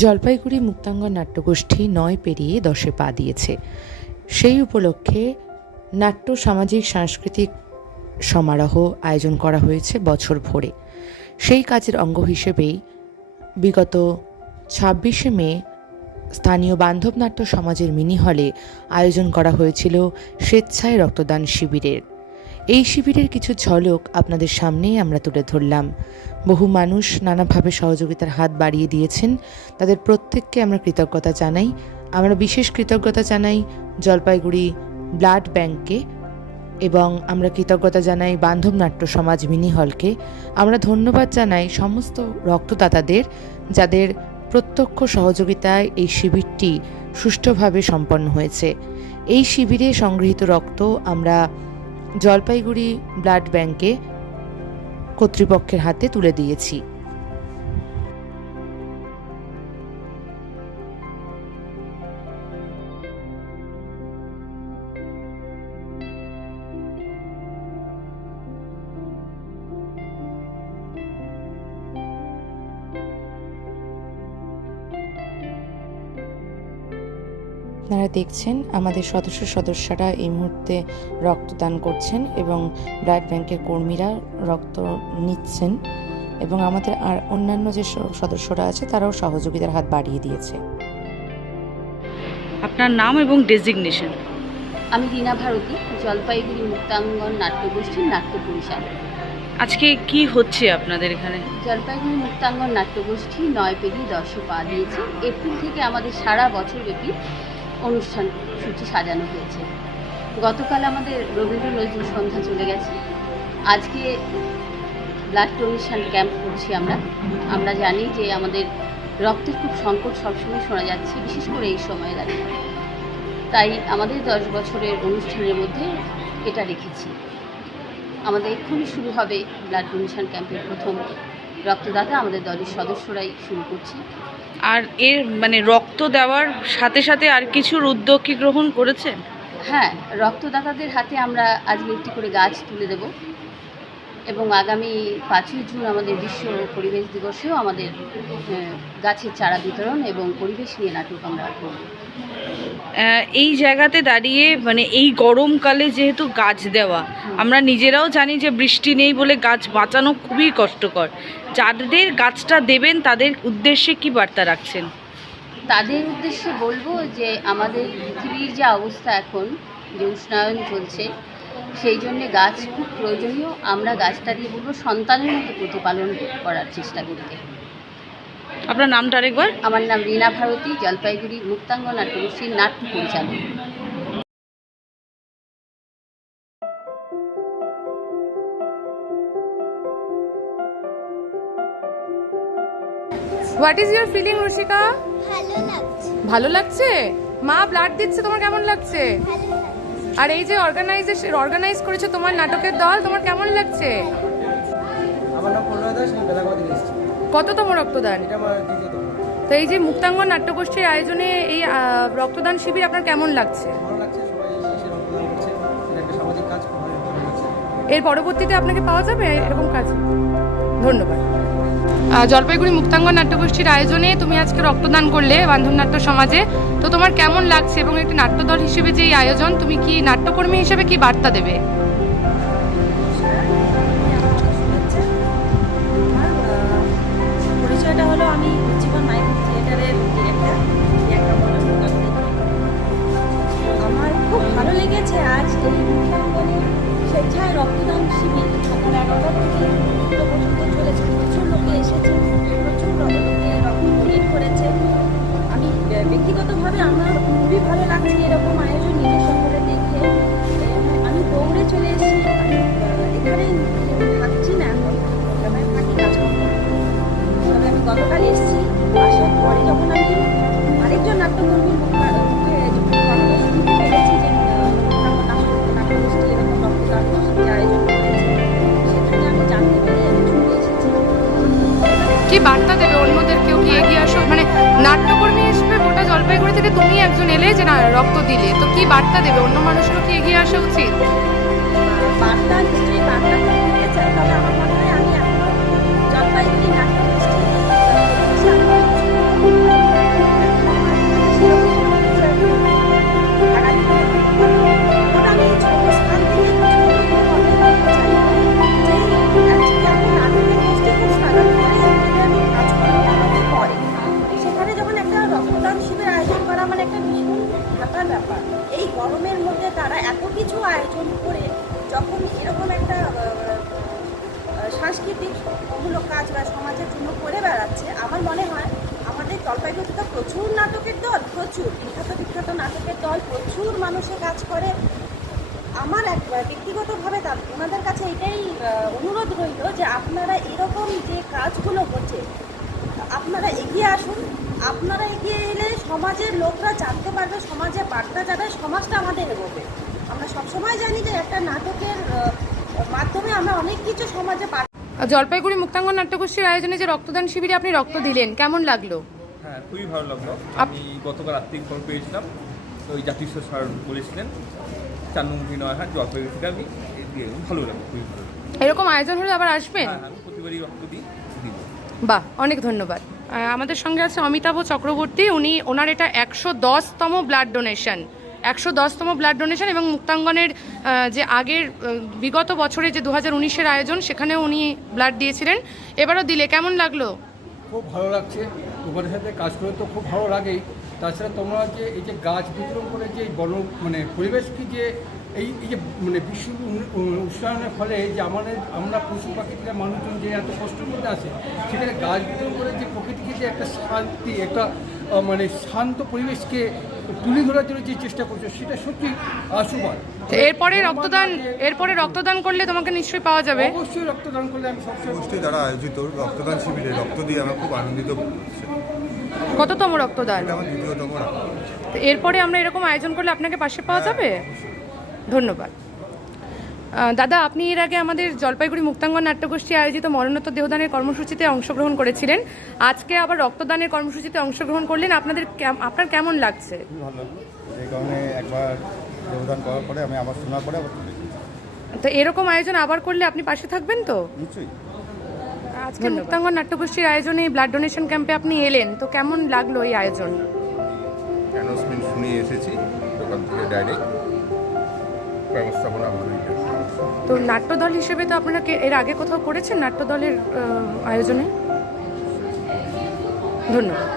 জলপাইগুড়ি মুক্তাঙ্গন নাট্যগোষ্ঠী ৯ পেরিয়ে ১০-এ পা দিয়েছে। সেই উপলক্ষে নাট্য সামাজিক সাংস্কৃতিক সমারোহ আয়োজন করা হয়েছে বছর ভরে। সেই কাজের অঙ্গ হিসেবেই বিগত ২৬শে মে স্থানীয় বান্ধব নাট্য সমাজের মিনি হলে আয়োজন করা হয়েছিল স্বেচ্ছায় রক্তদান শিবিরের। এই শিবিরের কিছু ঝলক আপনাদের সামনেই আমরা তুলে ধরলাম। বহু মানুষ নানাভাবে সহযোগিতার হাত বাড়িয়ে দিয়েছেন, তাদের প্রত্যেককে আমরা কৃতজ্ঞতা জানাই। আমরা বিশেষ কৃতজ্ঞতা জানাই জলপাইগুড়ি ব্লাড ব্যাংককে এবং আমরা কৃতজ্ঞতা জানাই বান্ধব নাট্য সমাজ মিনি হলকে। আমরা ধন্যবাদ জানাই সমস্ত রক্তদাতাদের, যাদের প্রত্যক্ষ সহযোগিতায় এই শিবিরটি সুষ্ঠুভাবে সম্পন্ন হয়েছে। এই শিবিরে সংগৃহীত রক্ত আমরা জলপাইগুড়ি ব্লাড ব্যাংকে কর্তৃপক্ষের হাতে তুলে দিয়েছি। আপনারা দেখছেন আমাদের সদস্যরা এই মুহূর্তে রক্তদান করছেন এবং ব্লাড ব্যাংকের কর্মীরা রক্ত নিচ্ছেন এবং আমাদের আর অন্যান্য যে সদস্যরা আছে তারাও সহযোগিতার হাত বাড়িয়ে দিয়েছে। আপনার নাম এবং ডেজিগনেশন? আমি রীনা ভারতী, জলপাইগুড়ি মুক্তাঙ্গন নাট্যগোষ্ঠীর নাট্য পরিচালক। আজকে কি হচ্ছে আপনাদের এখানে? জলপাইগুড়ি মুক্তাঙ্গন নাট্যগোষ্ঠী ৯ পেরিয়ে ১০-এ পা দিয়েছে। এপ্রিল থেকে আমাদের সারা বছরব্যাপী অনুষ্ঠান সূচি সাজানো হয়েছে। গতকাল আমাদের রবীন্দ্র নজরুল সন্ধ্যা চলে গেছে। আজকে ব্লাড ডোনেশন ক্যাম্প করছি আমরা জানি যে আমাদের রক্তের খুব সংকট সবসময় শোনা যাচ্ছে, বিশেষ করে এই সময়ে দাঁড়িয়ে। তাই আমাদের ১০ বছরের অনুষ্ঠানের মধ্যে এটা রেখেছি। আমাদের এক্ষুনি শুরু হবে ব্লাড ডোনেশন ক্যাম্পের প্রথম রক্তদাতা আমাদের দলের সদস্যরাই শুরু করছি। আর এর রক্ত দেওয়ার সাথে সাথে আর কিছুর উদ্যোগ কি গ্রহণ করেছেন? হ্যাঁ, রক্তদাতাদের হাতে আমরা আজকে একটি করে গাছ তুলে দেব এবং আগামী ৫ই জুন আমাদের বিশ্ব পরিবেশ দিবসেও আমাদের গাছের চারা বিতরণ এবং পরিবেশ নিয়ে নাটক আমরা করব। এই জায়গাতে দাঁড়িয়ে এই গরমকালে যেহেতু গাছ দেওয়া, আমরা নিজেরাও জানি যে বৃষ্টি নেই বলে গাছ বাঁচানো খুবই কষ্টকর। যাদের গাছটা দেবেন তাদের উদ্দেশ্যে কি বার্তা রাখছেন? তাদের উদ্দেশ্যে বলবো যে আমাদের পৃথিবীর যে অবস্থা এখন, যে উষ্ণায়ন চলছে, সেই জন্যে গাছ খুব প্রয়োজনীয়। আমরা গাছটা দিয়ে বলবো সন্তানের মতো প্রতিপালন করার চেষ্টা করতে। আপনার নামটা আরেকবার? আমার নাম রীনা ভারতী, জলপাইগুড়ি মুক্তাঙ্গন নাট্যগোষ্ঠীর নাট্য পরিচালক। What is your feeling Rushika? ভালো লাগছে। মা ব্লাড দিচ্ছে, তোমার কেমন লাগছে? আর এই যে অর্গানাইজ করেছে তোমার নাটকের দল, তোমার কেমন লাগছে? আমার নাম পূর্ণদা দাস, আমি বেলাগতি এসেছি। কততম রক্তদান? এটা আমার দ্বিতীয়তম। তো এই যে মুক্তাঙ্গন নাট্যগোষ্ঠীর আয়োজনে এই রক্তদান শিবির আপনার কেমন লাগছে? ভালো লাগছে, সবাই এসে রক্তদান করছে, এটা একটা সামাজিক কাজ, খুব ভালো লাগছে। এর পরবর্তীতে আপনাকে পাওয়া যাবে এরকম কাজ? ধন্যবাদ। জলপাইগুড়ি মুক্তাঙ্গন নাট্যগোষ্ঠীর আয়োজনে তুমি আজকে রক্তদান করলে বান্ধব নাট্য সমাজে, তো তোমার কেমন লাগছে এবং একটি নাট্যদল হিসেবে যে এই আয়োজন, তুমি কি নাট্যকর্মী হিসেবে কি বার্তা দেবে? পরিচয়টা হলো, আমি জীবন মাইক থিয়েটারের ডিরেক্টর। আমার খুব ভালো লেগেছে আজ এই মুক্তাঙ্গনে স্বেচ্ছায় রক্তদান শিবির সকাল 11টা থেকে 2টা পর্যন্ত চলেছে। প্রচুর লোকে এসেছে, প্রচুর লোকে রক্ত ডোনেট করেছে। আমি ব্যক্তিগতভাবে আমার খুবই ভালো লাগছে এরকম আয়োজন নিজের শহরে দেখে। আমি দৌড়ে চলে এসেছি, আমি এখানেই থাকছি না, এখন কলকাতায় থাকি, কাজ করতে। তবে আমি গতকাল এসেছি, আসার পরে যখন আমি আরেকজন নাট্যকর্মীর কথাটা শুনতে পেরেছি যে নাট্যগোষ্ঠী এরকম রক্তদান শিবির আয়োজন করেছে, সেখানে আমি জানতে পেরে আমি ছুটে এসেছি। কি বার্তা দেবে অন্যদেরকেও? কি এগিয়ে আসো, নাট্যকর্মী হিসেবে গোটা জলপাইগুড়ি থেকে তুমি একজন এলে যে না রক্ত দিলে, তো কি বার্তা দেবে? অন্য মানুষেরও কি এগিয়ে আসা উচিত? বার্তা নিশ্চয়ই বার্তা দিতে চাই, তবে আমার মনে হয় আমি এখনো জলপাইগুড়ি নাট্যগোষ্ঠী গরমের মধ্যে তারা এত কিছু আয়োজন করে যখন এরকম একটা সাংস্কৃতিক মূলক কাজ বা সমাজের জন্য করে বেড়াচ্ছে, আমার মনে হয় আমাদের জলপাইগুড়িতে তো প্রচুর নাটকের দল, প্রচুর বিখ্যাত নাটকের দল, প্রচুর মানুষের কাজ করে। আমার এক ব্যক্তিগতভাবে ওনাদের কাছে এটাই অনুরোধ রইল যে আপনারা এরকম যে কাজগুলো হচ্ছে আপনারা এগিয়ে আসুন। আপনারা এগিয়ে এলে সমাজের লোকরা জানতে পারবে, সমাজে বার্তা যাবে, সমাজটা আমাদের এগোবে। আমরা সবসময় জানি যে একটা নাটকের মাধ্যমে আমরা অনেক কিছু সমাজে জলপাইগুড়ি মুক্তাঙ্গন নাট্যগোষ্ঠীর আয়োজনে যে রক্তদান শিবিরে আপনি রক্ত দিলেন, কেমন লাগলো? হ্যাঁ, খুবই ভালো লাগলো। আমি গতকাল রাত্রি খবর পেয়েছিলাম, তো ওই জাতীয় স্যার বলেছিলেন 4 নং নয়হাট জলপাইগুড়ি থেকে আমি দিয়ে ভালো লাগলো, খুবই ভালো লাগলো। এরকম আয়োজন হলে আবার আসবেন? হ্যাঁ, আমি প্রতিবারই রক্ত দিই, দিব। বাহ, অনেক ধন্যবাদ। আমাদের সঙ্গে আছে অমিতাভ চক্রবর্তী, ওনার এটা 110তম ব্লাড ডোনেশন, 110তম ব্লাড ডোনেশন এবং মুক্তাঙ্গনের যে আগের বিগত বছরে যে 2019-এর আয়োজন সেখানেও উনি ব্লাড দিয়েছিলেন, এবারও দিলে, কেমন লাগলো? খুব ভালো লাগছে, তোমাদের সাথে কাজ করে তো খুব ভালো লাগেই। তাছাড়া তোমরা যে এই যে গাছ বিতরণ করে যে মানে পরিবেশকে যে এই যে মানে বিশ্ব উষ্ণায়নের ফলে যে আমরা পশু পাখিরা মানুষজন যে এত কষ্টের মধ্যে আছে, সেখানে গাছ বিতরণ করে যে প্রকৃতিকে যে একটা শান্তি, একটা মানে শান্ত পরিবেশকে তুলে ধরার জন্য যে চেষ্টা করছো, সেটা সত্যি আশুবাদ। এরপরে রক্তদান করলে তোমাকে নিশ্চয়ই পাওয়া যাবে। অবশ্যই রক্তদান করলে আমি সবসময় গোষ্ঠী দ্বারা আয়োজিত রক্তদান শিবিরে রক্ত দিয়ে আমরা খুব আনন্দিত হচ্ছি। কততম রক্তদান? এটা আমার 2য়তম রক্তদান। তো এরপরে আমরা এরকম আয়োজন করলে আপনাকে পাশে পাওয়া যাবে। ধন্যবাদ। দাদা, আপনি এর আগে আমাদের জলপাইগুড়ি মুক্তাঙ্গন নাট্যগোষ্ঠী আয়োজিত মরণোত্তর দেহদানের কর্মসূচিতে অংশগ্রহণ করেছিলেন, আজকে আবার রক্তদানের কর্মসূচিতে অংশগ্রহণ করলেন, আপনার কেমন লাগছে? ভালো, এই কারণে একবার দেহদান করার পরে আমি আবার শোনার পরে আবার তো এরকম আয়োজন আবার করলে আপনি পাশে থাকবেন তো? নিশ্চয়ই। আজকে মুক্তাঙ্গন নাট্যগোষ্ঠীর আয়োজনে ব্লাড ডোনেশন ক্যাম্পে আপনি এলেন, তো কেমন লাগলো এই আয়োজন? অ্যানাউন্সমেন্ট শুনে এসেছি দোকান থেকে ডাইরেক্ট, ব্যবস্থাপনা ভালোই। তো নাট্যদল হিসেবে তো আপনারা এর আগে কোথাও করেছেন নাট্যদলের আয়োজনে? ধন্যবাদ।